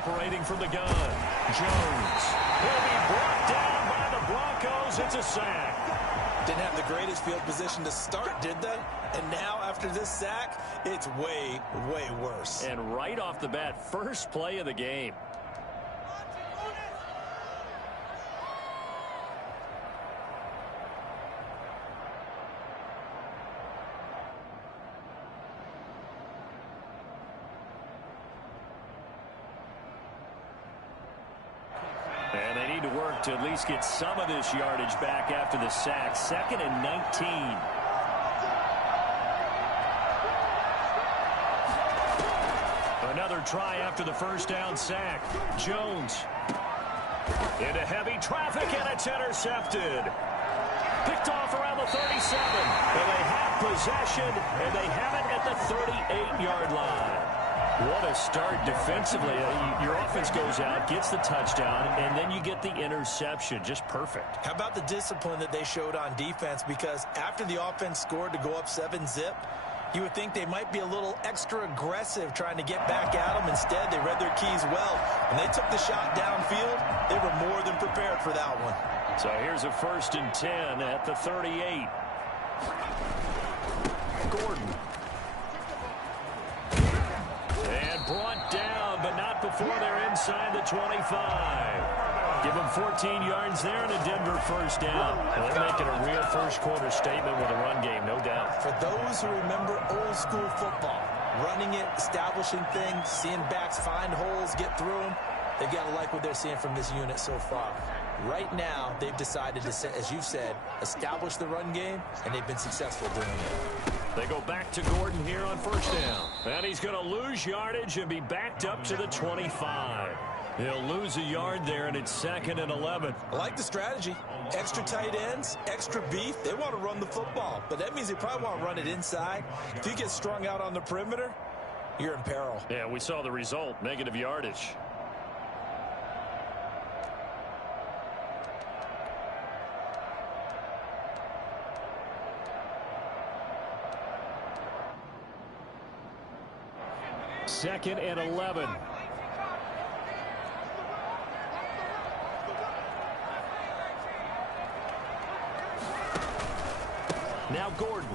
operating from the gun. Jones will be brought down by the Broncos. It's a sack. Didn't have the greatest field position to start, did they? And now, after this sack, it's way, way worse. And right off the bat, first play of the game. And they need to work to at least get some of this yardage back after the sack. 2nd and 19. Another try after the first down sack. Jones into heavy traffic, and it's intercepted. Picked off around the 37. And they have possession, and they have it at the 38-yard line. What a start defensively. Your offense goes out, gets the touchdown, and then you get the interception. Just perfect. How about the discipline that they showed on defense? Because after the offense scored to go up 7-zip, you would think they might be a little extra aggressive trying to get back at them. Instead, they read their keys well. When they took the shot downfield, they were more than prepared for that one. So here's a 1st and 10 at the 38. Gordon. And brought down, but not before they're inside the 25. Give them 14 yards there and a Denver first down. Well, they're making a real first-quarter statement with a run game, no doubt. For those who remember old-school football, running it, establishing things, seeing backs find holes, get through them, they've got to like what they're seeing from this unit so far. Right now, they've decided to, as you've said, establish the run game, and they've been successful doing it. They go back to Gordon here on first down. And he's going to lose yardage and be backed up to the 25. He'll lose a yard there, and it's 2nd and 11. I like the strategy. Extra tight ends, extra beef. They want to run the football, but that means they probably want to run it inside. If you get strung out on the perimeter, you're in peril. Yeah, we saw the result, negative yardage. Second and 11. Now Gordon.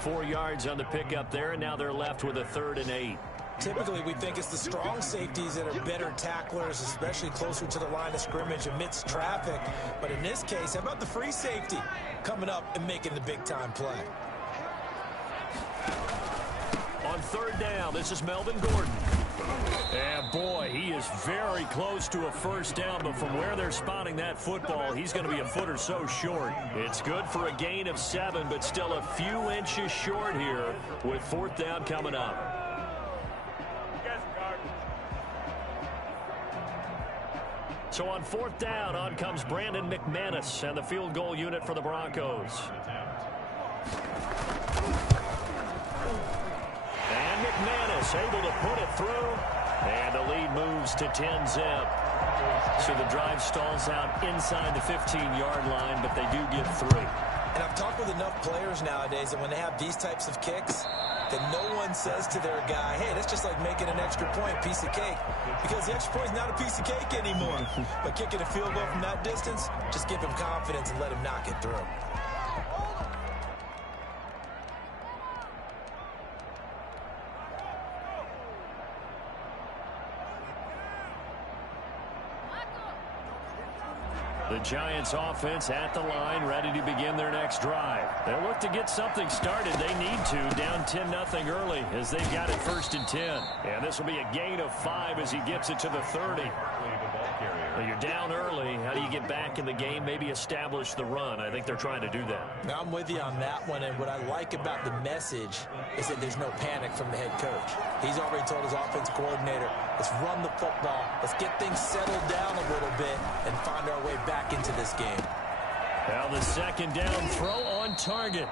4 yards on the pickup there, and now they're left with a 3rd and 8. Typically, we think it's the strong safeties that are better tacklers, especially closer to the line of scrimmage amidst traffic. But in this case, how about the free safety coming up and making the big-time play? On 3rd down, this is Melvin Gordon. And boy, he is very close to a first down, but from where they're spotting that football, he's going to be a foot or so short. It's good for a gain of 7, but still a few inches short here with 4th down coming up. So on 4th down, on comes Brandon McManus and the field goal unit for the Broncos. And McManus able to put it through. And the lead moves to 10-zip. So the drive stalls out inside the 15-yard line, but they do get 3. And I've talked with enough players nowadays that when they have these types of kicks, that no one says to their guy, hey, that's just like making an extra point, piece of cake. Because the extra point is not a piece of cake anymore. But kicking a field goal from that distance, just give him confidence and let him knock it through. The Giants offense at the line, ready to begin their next drive. They'll look to get something started. They need to, down 10-0 early as they've got it 1st and 10. And this will be a gain of 5 as he gets it to the 30. Well, you're down early. How do you get back in the game? Maybe establish the run. I think they're trying to do that. Now, I'm with you on that one, and what I like about the message is that there's no panic from the head coach. He's already told his offense coordinator, let's run the football, let's get things settled down a little bit and find our way back into this game. Now the 2nd down throw on target.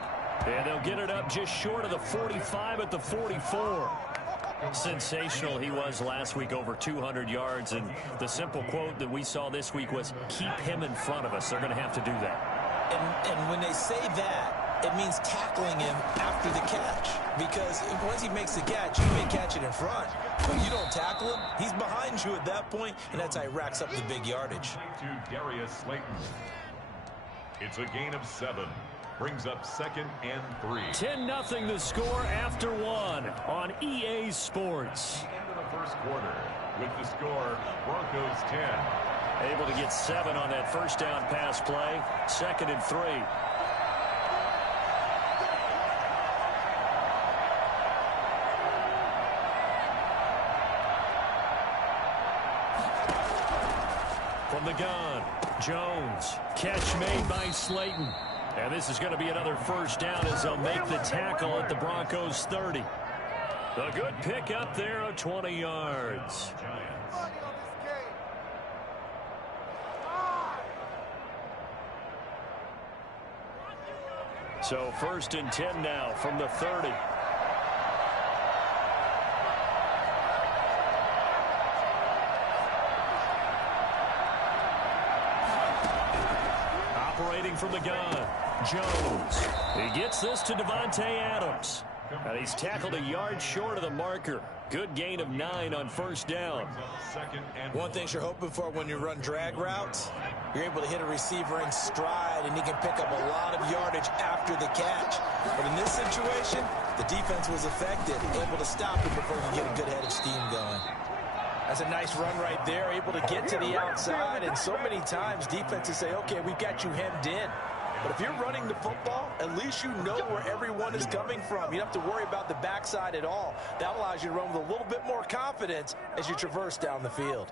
And they'll get it up just short of the 45 at the 44. Sensational he was last week, over 200 yards. And the simple quote that we saw this week was, keep him in front of us. They're going to have to do that. And when they say that, it means tackling him after the catch. because once he makes the catch, you may catch it in front. But you don't tackle him, he's behind you at that point, and that's how he racks up the big yardage. To Darius Slayton. It's a gain of 7. Brings up 2nd and 3. 10-0 the score after 1 on EA Sports. End of the first quarter with the score Broncos 10. Able to get 7 on that first down pass play. 2nd and 3. From the gun, Jones. Catch made by Slayton. And this is going to be another first down as they'll make the tackle at the Broncos 30. A good pick up there of 20 yards. So 1st and 10 now from the 30. Operating from the gun, Jones. He gets this to Devontae Adams. And he's tackled a yard short of the marker. Good gain of 9 on first down. One thing you're hoping for when you run drag routes, you're able to hit a receiver in stride, and he can pick up a lot of yardage after the catch. But in this situation, the defense was effective, able to stop him before he could get a good head of steam going. That's a nice run right there, able to get to the outside, and so many times defenses say, okay, we've got you hemmed in. But if you're running the football, at least you know where everyone is coming from. You don't have to worry about the backside at all. That allows you to run with a little bit more confidence as you traverse down the field.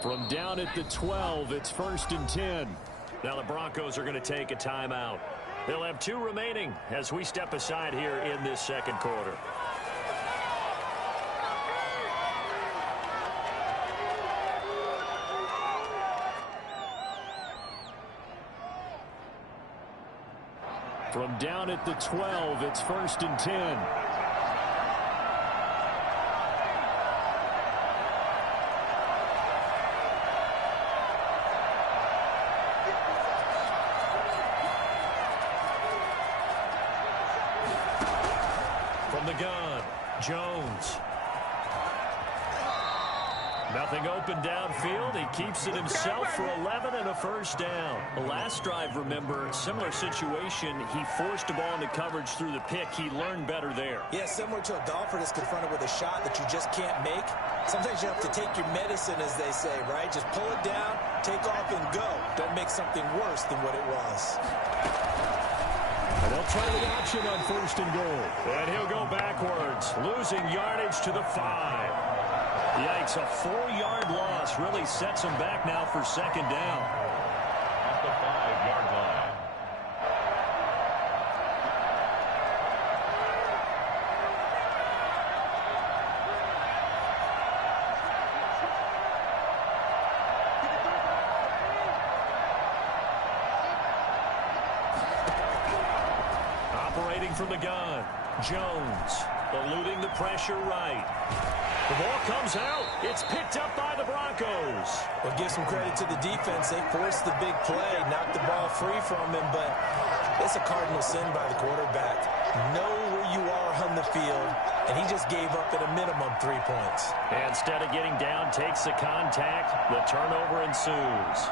From down at the 12, it's 1st and 10. Now the Broncos are going to take a timeout. They'll have 2 remaining as we step aside here in this second quarter. From down at the 12, it's 1st and 10. From the gun, Jones. Nothing open downfield. He keeps it himself for 11 and a first down. The last drive, remember, similar situation. He forced the ball into coverage through the pick. He learned better there. Yeah, similar to a golfer that's confronted with a shot that you just can't make. Sometimes you have to take your medicine, as they say, right? Just pull it down, take off, and go. Don't make something worse than what it was. And they'll try the option on 1st and goal. And he'll go backwards, losing yardage to the 5. Yikes, a 4-yard loss really sets him back now for 2nd down. At the 5-yard line. Operating from the gun, Jones eluding the pressure right. The ball comes out. It's picked up by the Broncos. Well, give some credit to the defense. They forced the big play, knocked the ball free from him, but it's a cardinal sin by the quarterback. Know where you are on the field, and he just gave up at a minimum 3 points. And instead of getting down, takes the contact. The turnover ensues.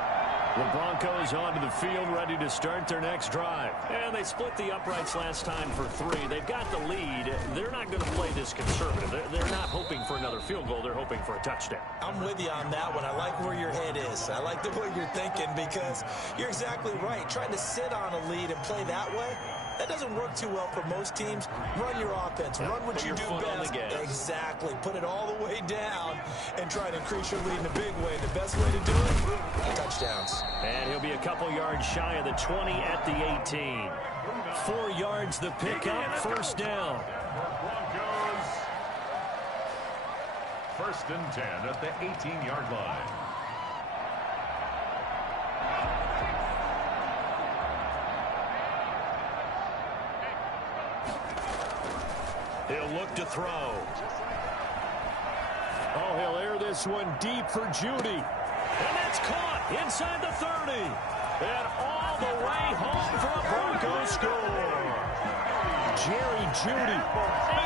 The Broncos onto the field, ready to start their next drive. And they split the uprights last time for 3. They've got the lead. They're not going to play this conservative. They're not hoping for another field goal. They're hoping for a touchdown. I'm with you on that one. I like where your head is. I like the way you're thinking because you're exactly right. Trying to sit on a lead and play that way, that doesn't work too well for most teams. Run your offense. Run what you do best. Exactly. Put it all the way down and try to increase your lead in a big way. The best way to do it, touchdowns. And he'll be a couple yards shy of the 20 at the 18. 4 yards the pickup, first down. Broncos. 1st and 10 at the 18-yard line. He'll look to throw. Oh, he'll air this one deep for Judy. And that's caught inside the 30. And all the Judy,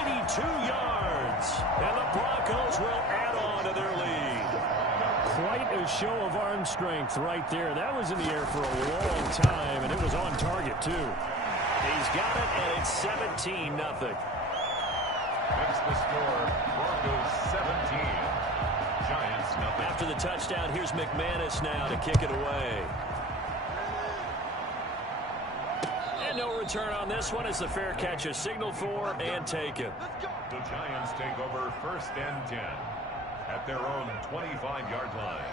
82 yards. And the Broncos will add on to their lead. Quite a show of arm strength right there. That was in the air for a long time, and it was on target, too. He's got it, and it's 17-0. Makes the score Broncos 17, Giants nothing. After the touchdown, here's McManus now to kick it away. And no return on this one as the fair catch is signaled for and taken. The Giants take over 1st and 10 at their own 25-yard line.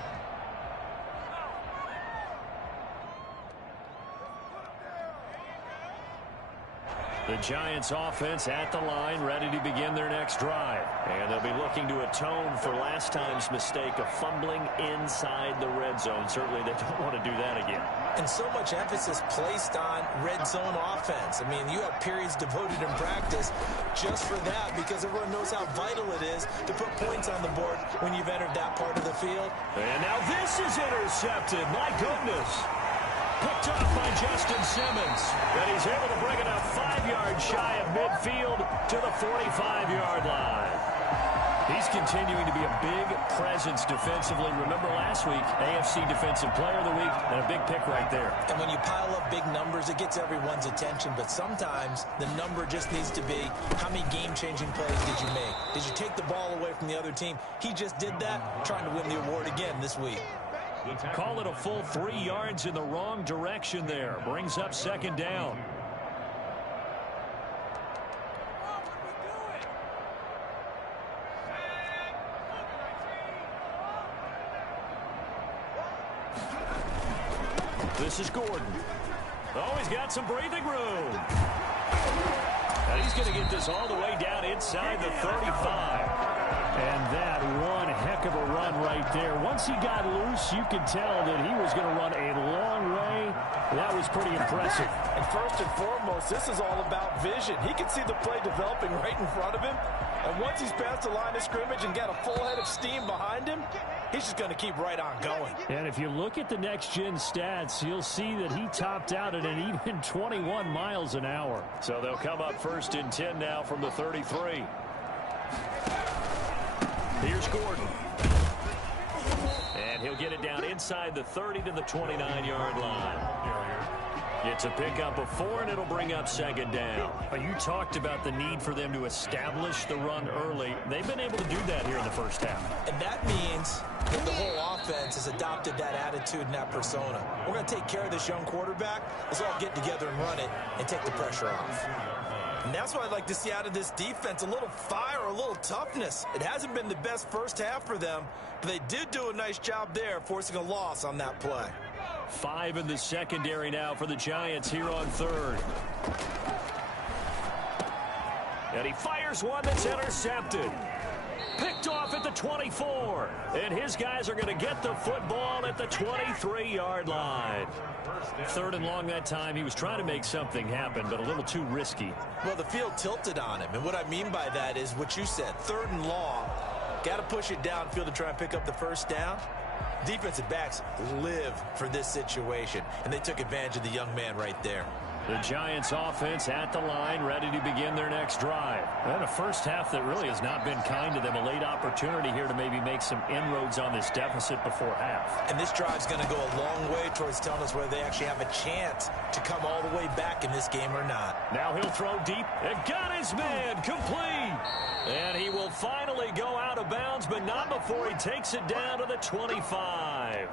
The Giants offense at the line, ready to begin their next drive. And they'll be looking to atone for last time's mistake of fumbling inside the red zone. Certainly they don't want to do that again. And so much emphasis placed on red zone offense. I mean, you have periods devoted in practice just for that because everyone knows how vital it is to put points on the board when you've entered that part of the field. And now this is intercepted. My goodness. Picked off by Justin Simmons. And he's able to bring it up 5 yards shy of midfield to the 45-yard line. He's continuing to be a big presence defensively. Remember last week, AFC Defensive Player of the Week, and a big pick right there. And when you pile up big numbers, it gets everyone's attention. But sometimes the number just needs to be, how many game-changing plays did you make? Did you take the ball away from the other team? He just did that, trying to win the award again this week. Call it a full 3 yards in the wrong direction there. Brings up 2nd down. This is Gordon. Oh, he's got some breathing room. And he's going to get this all the way down inside the 35. And that one heck of a run right there. Once he got loose, you could tell that he was going to run a long way. That was pretty impressive. And first and foremost, this is all about vision. He can see the play developing right in front of him. And once he's past the line of scrimmage and got a full head of steam behind him, he's just going to keep right on going. And if you look at the next-gen stats, you'll see that he topped out at an even 21 miles an hour. So they'll come up 1st and 10 now from the 33. Here's Gordon. And he'll get it down inside the 30 to the 29-yard line. It's a pickup of 4, and it'll bring up 2nd down. You talked about the need for them to establish the run early. They've been able to do that here in the first half. And that means that the whole offense has adopted that attitude and that persona. We're going to take care of this young quarterback. Let's all get together and run it and take the pressure off. And that's what I'd like to see out of this defense, a little fire, a little toughness. It hasn't been the best first half for them, but they did do a nice job there, forcing a loss on that play. 5 in the secondary now for the Giants here on 3rd. And he fires one that's intercepted. Picked off at the 24. And his guys are going to get the football at the 23-yard line. 3rd and long that time. He was trying to make something happen, but a little too risky. Well, the field tilted on him. And what I mean by that is what you said. 3rd and long. Got to push it downfield to try and pick up the 1st down. Defensive backs live for this situation, and they took advantage of the young man right there. The Giants offense at the line, ready to begin their next drive. And a first half that really has not been kind to them. A late opportunity here to maybe make some inroads on this deficit before half. And this drive's going to go a long way towards telling us whether they actually have a chance to come all the way back in this game or not. Now he'll throw deep and got his man complete. And he will finally go out of bounds, but not before he takes it down to the 25.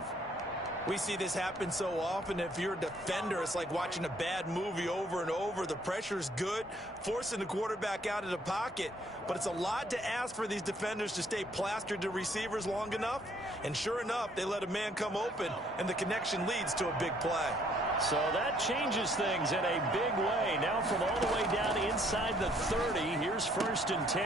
We see this happen so often. If you're a defender, it's like watching a bad movie over and over. The pressure's good, forcing the quarterback out of the pocket. But it's a lot to ask for these defenders to stay plastered to receivers long enough. And sure enough, they let a man come open, and the connection leads to a big play. So that changes things in a big way. Now from all the way down inside the 30, here's 1st and 10.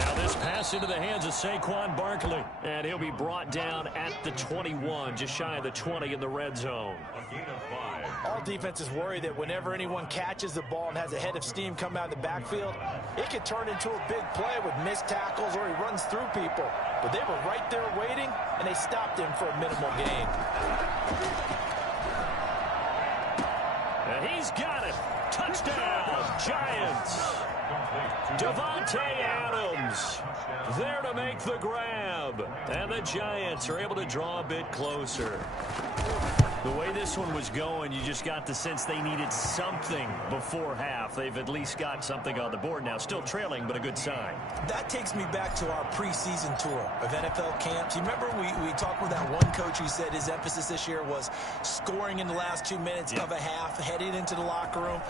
Now this pass into the hands of Saquon Barkley. And he'll be brought down at the 21, just shy of the 20 in the red zone. A gain of 5. All defenses worry that whenever anyone catches the ball and has a head of steam come out of the backfield, it could turn into a big play with missed tackles or he runs through people. But they were right there waiting, and they stopped him for a minimal gain. And he's got it. Touchdown, Giants. Devontae Adams there to make the grab. And the Giants are able to draw a bit closer. The way this one was going, you just got the sense they needed something before half. They've at least got something on the board now. Still trailing, but a good sign. That takes me back to our preseason tour of NFL camps. You remember we talked with that one coach who said his emphasis this year was scoring in the last 2 minutes of a half, heading into the locker room.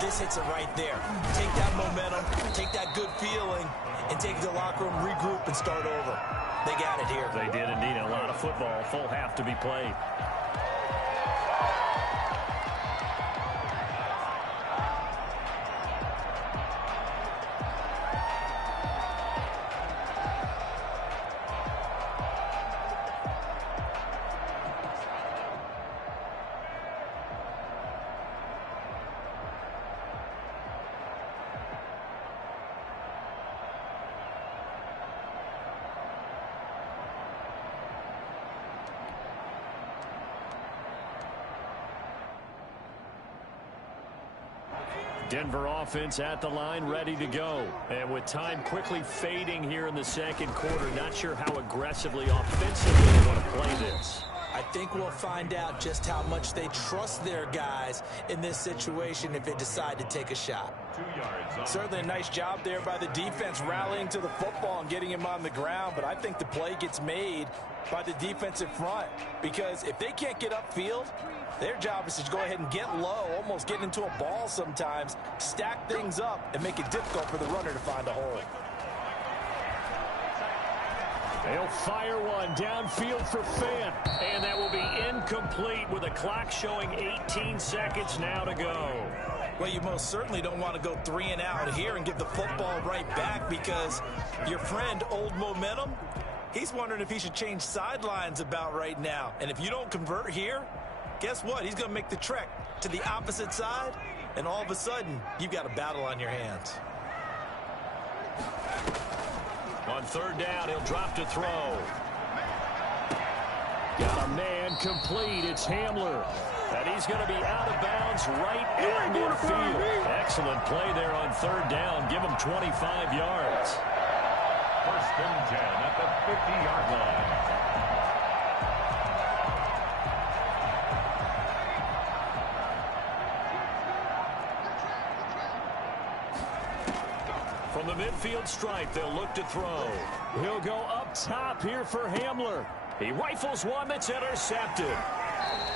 This hits it right there. Take that momentum, take that good feeling, and take it to the locker room, regroup, and start over. They got it here. They did indeed. A lot of football, full half to be played. Denver offense at the line, ready to go. And with time quickly fading here in the second quarter, not sure how aggressively, offensively they want to play this. I think we'll find out just how much they trust their guys in this situation if they decide to take a shot. 2 yards. Certainly a nice job there by the defense rallying to the football and getting him on the ground, but I think the play gets made by the defensive front because if they can't get upfield, their job is to go ahead and get low, almost get into a ball sometimes, stack things up, and make it difficult for the runner to find a hole. They'll fire one downfield for Fant, and that will be incomplete with the clock showing 18 seconds now to go. Well, you most certainly don't want to go 3 and out here and give the football right back because your friend, Old Momentum, he's wondering if he should change sidelines about right now. And if you don't convert here, guess what? He's going to make the trek to the opposite side, and all of a sudden, you've got a battle on your hands. On third down, he'll drop to throw. Got a man complete. It's Hamler. And he's going to be out of bounds right at midfield. Excellent play there on third down. Give him 25 yards. First and 10 at the 50-yard line. From the midfield stripe, they'll look to throw. He'll go up top here for Hamler. He rifles one that's intercepted.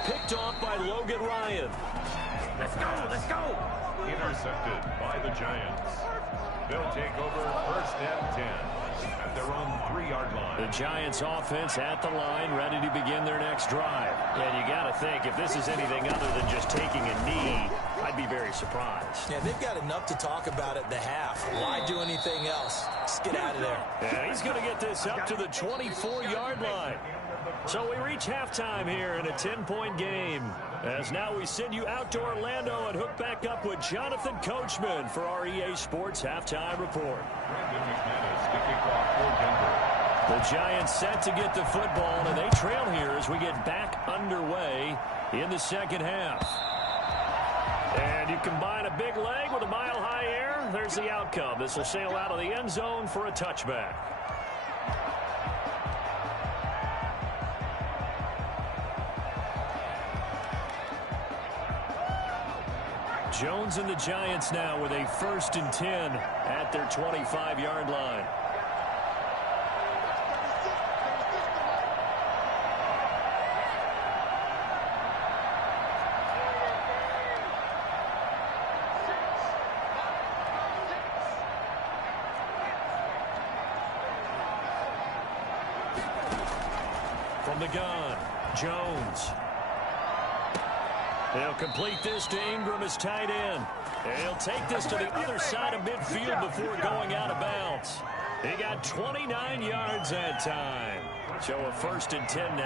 Picked off by Logan Ryan. Let's go, let's go. Intercepted by the Giants. They'll take over first and 10 at their own 3-yard line. The Giants offense at the line, ready to begin their next drive. And you got to think, if this is anything other than just taking a knee, I'd be very surprised. Yeah, they've got enough to talk about at the half. Why do anything else? Just get out of there. And he's going to get this up to the 24-yard line. So we reach halftime here in a 10-point game. As now we send you out to Orlando and hook back up with Jonathan Coachman for our EA Sports Halftime Report. The Giants set to get the football, and they trail here as we get back underway in the second half. And you combine a big leg with a mile-high air, there's the outcome. This will sail out of the end zone for a touchback. Jones and the Giants now with a 1st and 10 at their 25-yard line. From the gun, Jones. They'll complete this to Ingram as tight end. He'll take this to the other side of midfield before going out of bounds. He got 29 yards that time. So a 1st and 10 now.